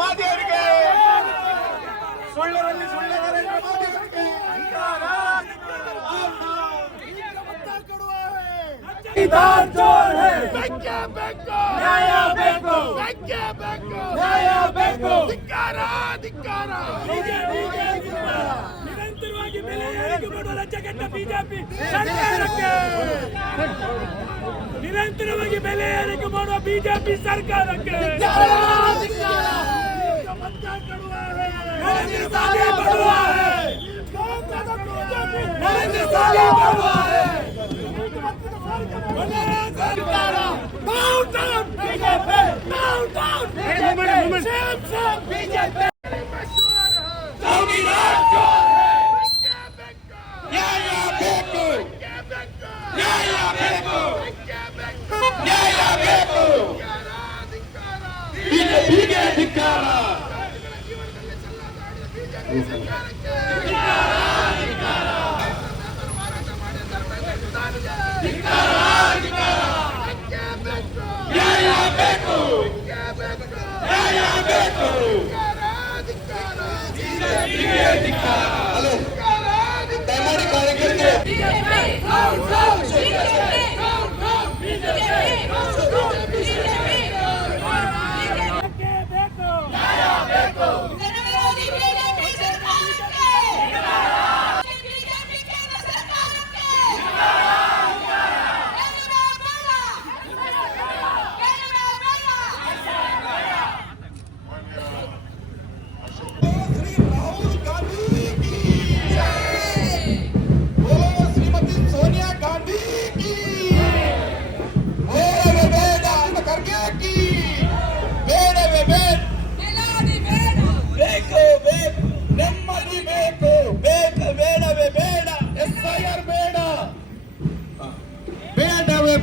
ಮೋದಿ ಅವರಿಗೆ, ಸುಳ್ಳರಲ್ಲಿ ಸುಳ್ಳ ನರೇಂದ್ರ ಮೋದಿ ಅವರಿಗೆ ನ್ಯಾಯ ಬೇಕು, ನ್ಯಾಯ ಬೇಕು, ಧಿಕ್ಕಾರ ಧಿಕ್ಕಾರ. ನಿರಂತರವಾಗಿ ಬೆಲೆ ಏರಿಕೆ ಮಾಡುವ ಲಜ್ಜೆಗೆಟ್ಟ ಬಿಜೆಪಿ ಸರ್ಕಾರಕ್ಕೆ, ನಿರಂತರವಾಗಿ ಬೆಲೆ ಏರಿಕೆ ಮಾಡುವ ಬಿಜೆಪಿ ಸರ್ಕಾರಕ್ಕೆ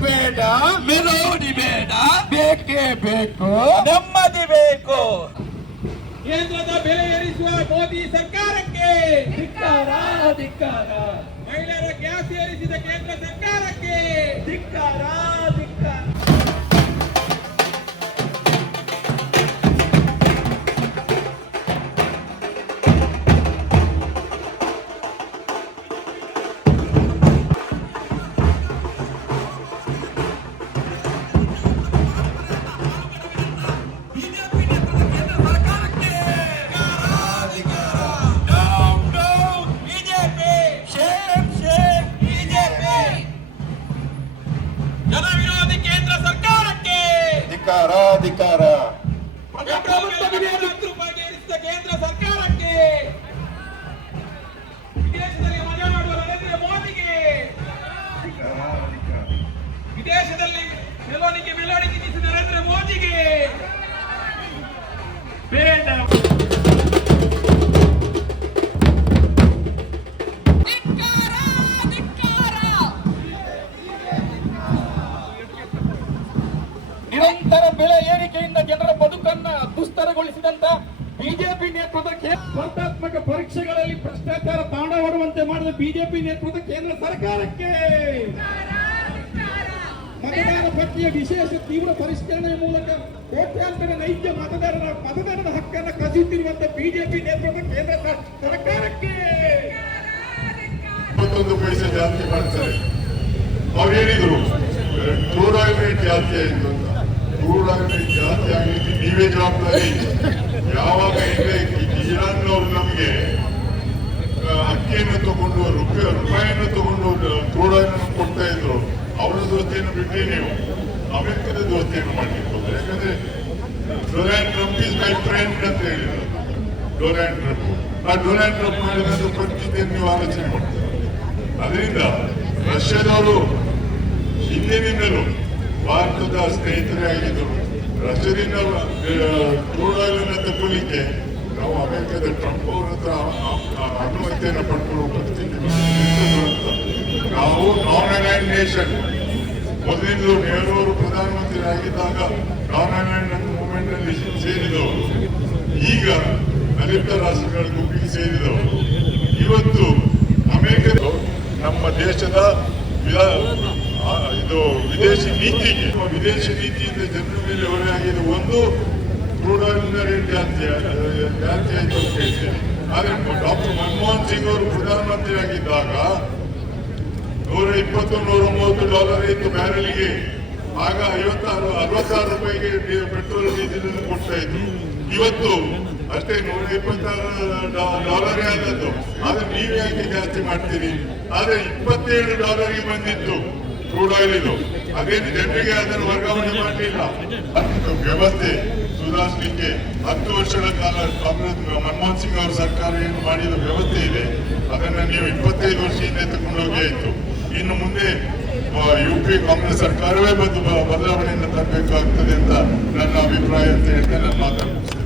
ಬೇಡ, ಮೆಲೋಡಿ ಬೇಡ, ಬೇಕೇ ಬೇಕು, ನೆಮ್ಮದಿ ಬೇಕು. ಕೇಂದ್ರದ ಬೆಲೆ ಏರಿಸುವ ಮೋದಿ ಸರ್ಕಾರಕ್ಕೆ ಧಿಕ್ಕಾರ ಧಿಕ್ಕಾರ. ಮಹಿಳೆಯರ ಗ್ಯಾಸ್ ಏರಿಸಿದ ಕೇಂದ್ರ ಸರ್ಕಾರಕ್ಕೆ ಧಿಕ್ಕಾರ ಧಿಕ್ಕಾರ. ಧಿಕ್ಕಾರ. ರೂಪಾಯಿಗೆ ಏರಿಸಿದ ಕೇಂದ್ರ ಸರ್ಕಾರಕ್ಕೆ, ವಿದೇಶದಲ್ಲಿ ಮಜಾ ಮಾಡುವ ನರೇಂದ್ರ ಮೋದಿಗೆ, ವಿದೇಶದಲ್ಲಿ ಮೆಲೋಡಿಗೆ ನಿಲ್ಲಿಸಿದ ನರೇಂದ್ರ ಮೋದಿಗೆ ಬೇಡ. ನಿರಂತರ ಬೆಲೆ ಏರಿಕೆಯಿಂದ ಜನರ ಬದುಕನ್ನ ದುಸ್ತರಗೊಳಿಸಿದಂತ ಬಿಜೆಪಿ ನೇತೃತ್ವದ ಸ್ಪರ್ಧಾತ್ಮಕ ಪರೀಕ್ಷೆಗಳಲ್ಲಿ ಭ್ರಷ್ಟಾಚಾರ ತಾಂಡವಾಡುವಂತೆ ಮಾಡಿದ ಬಿಜೆಪಿ ನೇತೃತ್ವದ ಕೇಂದ್ರ ಸರ್ಕಾರಕ್ಕೆ, ಮತದಾರ ಪಟ್ಟಿಯ ವಿಶೇಷ ತೀವ್ರ ಪರಿಷ್ಕರಣೆಯ ಮೂಲಕ ಕೋಟ್ಯಾಂತರ ನೈಜ ಮತದಾರರ ಹಕ್ಕನ್ನು ಕಸಿಯುತ್ತಿರುವಂತ ಬಿಜೆಪಿ ನೇತೃತ್ವದ ಕೇಂದ್ರ ಸರ್ಕಾರಕ್ಕೆ, 21 ಪೈಸೆ ಜಾಸ್ತಿ ಮಾಡ್ತಾರೆ. ಅವ್ರು ಹೇಳಿದ್ರು ಕ್ರೂಡ್ ಆಯಿಲ್ ರೇಟ್ ಜಾಸ್ತಿ ಆಯಿತು ಅಂತ. ಕ್ರೂಡ್ ಆಯಿಲ್ ರೇಟ್ ಜಾಸ್ತಿ ಆಗಲಿಕ್ಕೆ ನೀವೇ ಜವಾಬ್ದಾರಿ. ಯಾವಾಗ ಇರಾನ್ನವರು ನಮಗೆ ಅಕ್ಕಿಯನ್ನು ತಗೊಂಡು ರೂಪಾಯಿಯನ್ನು ತಗೊಂಡು ಕ್ರೂಡ್ ಆಯಿಲ್ ಕೊಡ್ತಾ ಇದ್ರು, ಅವರ ದೋಸ್ತಿಯನ್ನು ಬಿಟ್ಟರೆ ನೀವು ಅಮೆರಿಕದ ದೋಸ್ತಿಯನ್ನು ಮಾಡಲಿಕ್ಕೆ. ಯಾಕಂದ್ರೆ Donald Trump is my friend ಅಂತ ಹೇಳಿದ್ರು. ಡೊನಾಲ್ಡ್ ಟ್ರಂಪ್ ಡೊನಾಲ್ಡ್ ಟ್ರಂಪ್ ಮಾಡಿದಂತ ಪರಿಸ್ಥಿತಿಯನ್ನು ನೀವು ಆಲೋಚನೆ ಮಾಡ್ತೀರಿ. ಅದರಿಂದ ರಷ್ಯಾದವರು ಹಿಂದಿನಿಂದಲೂ ಭಾರತದ ಸ್ನೇಹಿತರೇ ಆಗಿದ್ದರು. ರಷ್ಯಾದಿಂದ ಕ್ರೂಡ್ ಆಯಿಲ್ ಅನ್ನು ತಗೊಳ್ಳಿಕ್ಕೆ ನಾವು ಅಮೆರಿಕದ ಟ್ರಂಪ್ ಅವರ ಹತ್ರ ಅನುಮತಿಯನ್ನು ಪಡ್ಕೊಳ್ಳುವ ಪರಿಸ್ಥಿತಿ. ನಾವು ನಾನ್ ಅಲೈನ್ಡ್ ನೇಷನ್. ಮೊದಲಿಂದಲೂ ನೆಹರು ಅವರು ಪ್ರಧಾನಮಂತ್ರಿ ಆಗಿದ್ದಾಗ ನಾನ್ ಅಲೈನ್ಡ್ ಮೂವ್ಮೆಂಟ್ ನಲ್ಲಿ ಸೇರಿದವರು, ಈಗ ದಲಿತ ರಾಷ್ಟ್ರಗಳ ಗುಂಪಿಗೆ ಸೇರಿದವರು. ಇವತ್ತು ಅಮೆರಿಕದ ನಮ್ಮ ದೇಶದ ಇದು ವಿದೇಶಿ ನೀತಿಗೆ, ವಿದೇಶಿ ನೀತಿಯಿಂದ ಜನರ ಮೇಲೆ ಹೊರೆಯಾಗಿದೆ. ಒಂದು ಕ್ರೂಡ್ ಆಯಿಲ್ ರೇಟ್ ಜಾಸ್ತಿ ಆಯ್ತು ಅಂತ ಹೇಳ್ತೀನಿ. ಆದ್ರೆ ಡಾಕ್ಟರ್ ಮನಮೋಹನ್ ಸಿಂಗ್ ಅವರು ಪ್ರಧಾನಮಂತ್ರಿ ಆಗಿದ್ದಾಗ $120-130 ಇತ್ತು ಬ್ಯಾರೆಲ್ಗೆ. ಆಗ 56 ರೂಪಾಯಿಗೆ ಪೆಟ್ರೋಲ್ ಡೀಸೆಲ್ ಕೊಡ್ತಾ ಇದ್ರು. ಇವತ್ತು ಅಷ್ಟೇ $126 ಆದದ್ದು. ಆದ್ರೆ ನೀವು ಯಾಕೆ ಜಾಸ್ತಿ ಮಾಡ್ತೀರಿ? ಆದ್ರೆ $27 ಬಂದಿತ್ತು ಕ್ರೂಡ್ ಆಯಿಲ್ ಇದು. ಅದೇನು ಜನರಿಗೆ ಅದನ್ನು ವರ್ಗಾವಣೆ ಮಾಡಲಿಲ್ಲ. ವ್ಯವಸ್ಥೆ ಸುಧಾರಿಸಲಿಕ್ಕೆ 10 ವರ್ಷಗಳ ಕಾಲ ಕಾಂಗ್ರೆಸ್ ಮನಮೋಹನ್ ಸಿಂಗ್ ಅವರ ಸರ್ಕಾರ ಏನು ಮಾಡಿದ ವ್ಯವಸ್ಥೆ ಇದೆ ಅದನ್ನ ನೀವು 25 ವರ್ಷದಿಂದ ತಗೊಂಡೋಗಿ ಆಯ್ತು. ಇನ್ನು ಮುಂದೆ UP ಕಾಂಗ್ರೆಸ್ ಸರ್ಕಾರವೇ ಬದಲಾವಣೆಯನ್ನು ತರಬೇಕಾಗ್ತದೆ ಅಂತ ನನ್ನ ಅಭಿಪ್ರಾಯ ಅಂತ ಹೇಳ್ತಾ ನಾನು ಮಾತಾಡ್ತೀನಿ.